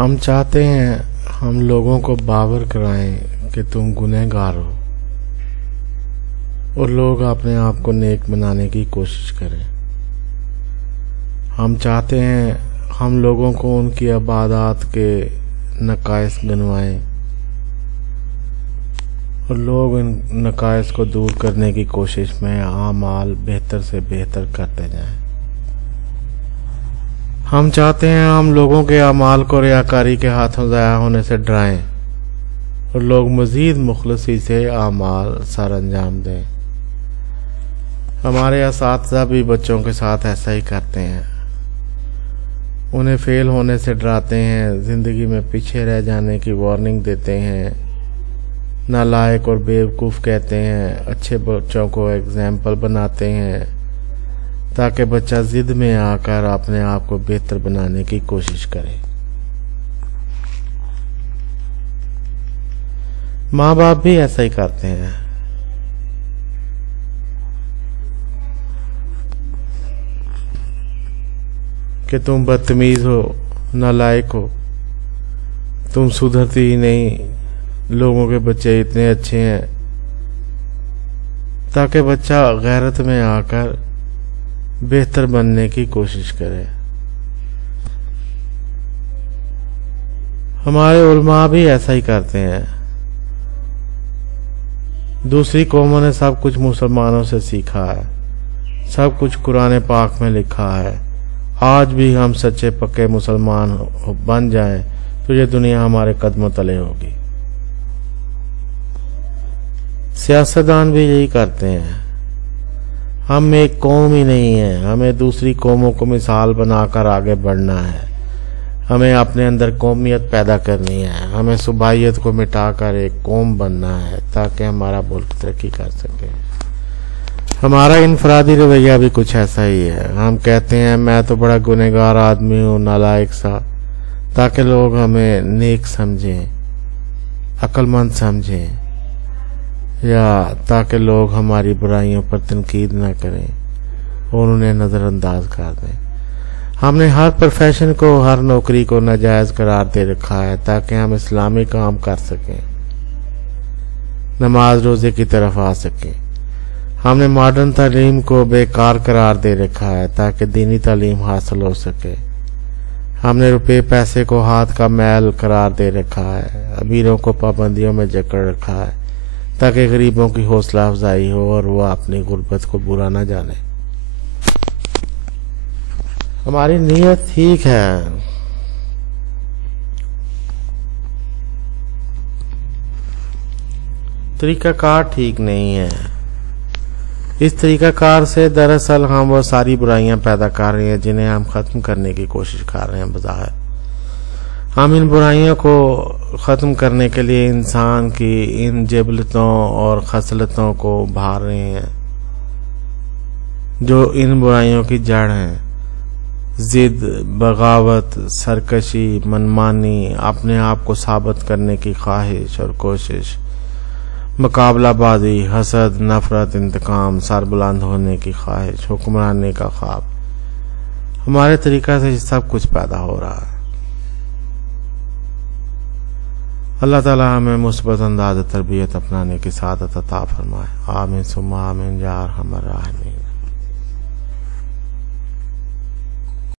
ہم چاہتے ہیں ہم لوگوں کو باور کرائیں کہ تم گنہگار ہو اور لوگ اپنے آپ کو نیک بنانے کی کوشش کریں۔ ہم چاہتے ہیں ہم لوگوں کو ان کی عبادات کے نقائص گنوائیں اور لوگ ان نقائص کو دور کرنے کی کوشش میں اعمال بہتر سے بہتر کرتے جائیں۔ ہم چاہتے ہیں ہم لوگوں کے اعمال کو ریاکاری کے ہاتھوں ضائع ہونے سے ڈرائیں اور لوگ مزید مخلصی سے اعمال سر انجام دیں۔ ہمارے اساتذہ بھی بچوں کے ساتھ ایسا ہی کرتے ہیں، انہیں فیل ہونے سے ڈراتے ہیں، زندگی میں پیچھے رہ جانے کی وارننگ دیتے ہیں، نالائق اور بیوقوف کہتے ہیں، اچھے بچوں کو ایگزامپل بناتے ہیں تاکہ بچہ ضد میں آ کر اپنے آپ کو بہتر بنانے کی کوشش کرے۔ ماں باپ بھی ایسا ہی کرتے ہیں۔ کہ تم بدتمیز ہو، نالائق ہو، تم سدھرتی ہی نہیں، لوگوں کے بچے اتنے اچھے ہیں، تاکہ بچہ غیرت میں آ کر بہتر بننے کی کوشش کرے۔ ہمارے علماء بھی ایسا ہی کرتے ہیں۔ دوسری قوموں نے سب کچھ مسلمانوں سے سیکھا ہے، سب کچھ قرآن پاک میں لکھا ہے۔ آج بھی ہم سچے پکے مسلمان بن جائیں تو یہ دنیا ہمارے قدموں تلے ہوگی۔ سیاستدان بھی یہی کرتے ہیں۔ ہم ایک قوم ہی نہیں ہیں، ہمیں دوسری قوموں کو مثال بنا کر آگے بڑھنا ہے، ہمیں اپنے اندر قومیت پیدا کرنی ہے، ہمیں صوبائیت کو مٹا کر ایک قوم بننا ہے تاکہ ہمارا ملک ترقی کر سکے۔ ہمارا انفرادی رویہ بھی کچھ ایسا ہی ہے۔ ہم کہتے ہیں میں تو بڑا گنہگار آدمی ہوں، نالائق سا، تاکہ لوگ ہمیں نیک سمجھیں، عقل مند سمجھیں، یا تاکہ لوگ ہماری برائیوں پر تنقید نہ کریں اور انہیں نظر انداز کر دیں۔ ہم نے ہر پروفیشن کو، ہر نوکری کو ناجائز قرار دے رکھا ہے تاکہ ہم اسلامی کام کر سکیں، نماز روزے کی طرف آ سکیں۔ ہم نے ماڈرن تعلیم کو بیکار قرار دے رکھا ہے تاکہ دینی تعلیم حاصل ہو سکے۔ ہم نے روپے پیسے کو ہاتھ کا میل قرار دے رکھا ہے، امیروں کو پابندیوں میں جکڑ رکھا ہے تاکہ غریبوں کی حوصلہ افزائی ہو اور وہ اپنی غربت کو برا نہ جانے۔ ہماری نیت ٹھیک ہے، طریقہ کار ٹھیک نہیں ہے۔ اس طریقہ کار سے دراصل ہم وہ ساری برائیاں پیدا کر رہے ہیں جنہیں ہم ختم کرنے کی کوشش کر رہے ہیں۔ بظاہر ہم ان برائیوں کو ختم کرنے کے لیے انسان کی ان جبلتوں اور خصلتوں کو ابھار رہے ہیں جو ان برائیوں کی جڑ ہیں: ضد، بغاوت، سرکشی، منمانی، اپنے آپ کو ثابت کرنے کی خواہش اور کوشش، مقابلہ بازی، حسد، نفرت، انتقام، سربلند ہونے کی خواہش، حکمرانی کا خواب۔ ہمارے طریقہ سے یہ سب کچھ پیدا ہو رہا ہے۔ اللہ تعالی ہمیں مثبت انداز تربیت اپنانے کی سعادت عطا فرمائے۔ آمین ثم آمین یا ارحم الراحمین۔